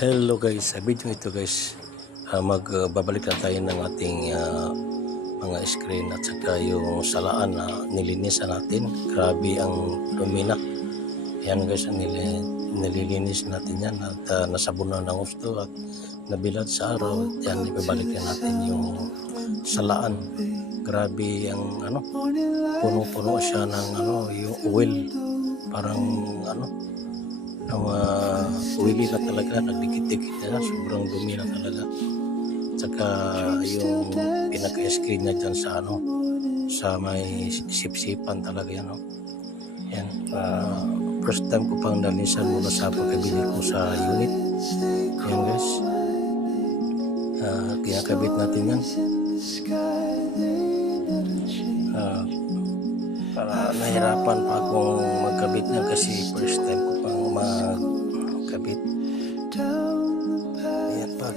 Hello guys, sa video ito guys, magbabalik na tayo ng ating mga screen at saka yung salaan na nilinisan natin. Grabe ang lumina. Ayan guys, nililinis natin yan at nasabunan ng gusto at nabilad sa araw. Yan, ibabalik na natin yung salaan. Grabe ang puno-puno siya ng yung oil. Parang oily na talaga, nagdikit-dikit na, sobrang dumi na talaga. Tsaka yung pinaka-screen niya dyan sa may sip-sipan talaga yan. Yan, first time ko pang nalisan muna sa pagkabili ko sa unit. Yan guys, kinakabit natin yan. Para nahirapan pa akong magkabit niyan kasi first time ko pang magkabit. Ayan pa.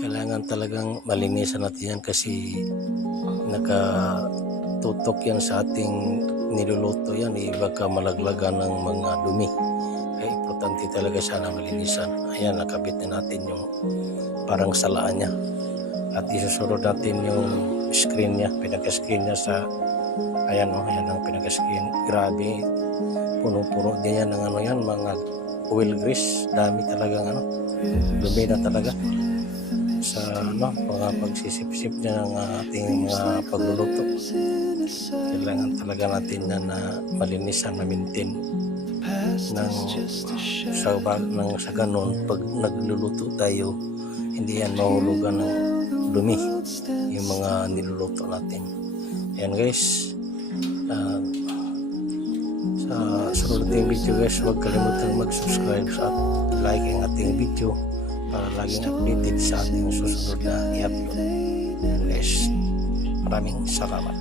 Kailangan talagang malinisan natin yan kasi nakatutok yan sa ating niluluto yan. Baka malaglagan ng mga dumi. Kaya importante talaga siya na malinisan. Ayan, nakabit na natin yung parang salaan niya. At isusunod natin yung screen niya, pinaka-screen niya sa ayan ang pinaka-screen. Grabe, puno-puno din yan ng mga oil grease. Dami talagang dumi na talaga sa mga pagsisip-sip niya ng ating mga pagluluto. Kailangan talaga natin na malinisan, na-maintain sa ganun. Pag nagluluto tayo, hindi yan mahulugan ng dumi yung mga niluluto natin. Ayan guys, sa sunod nating video guys, huwag kalimutan mag-subscribe at like ang ating video para laging updated sa ating susunod na i-upload. Guys, maraming salamat.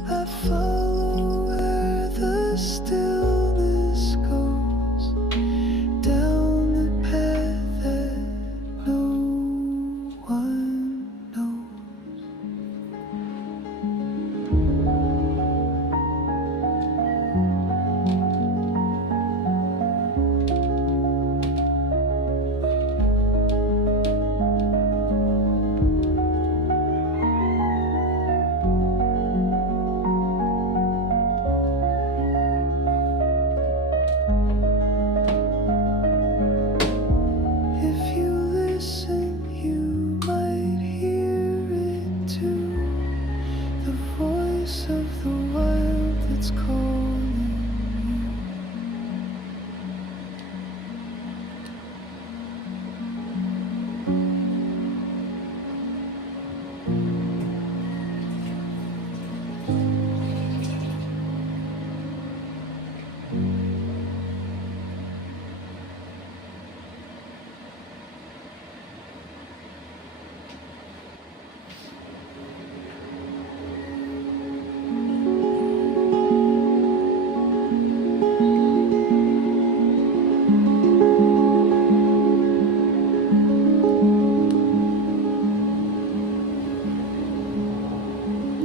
Of the world that's calling you.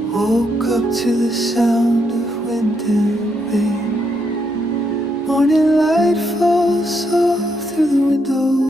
Woke up to the sound of wind and rain. Morning light falls soft through the window.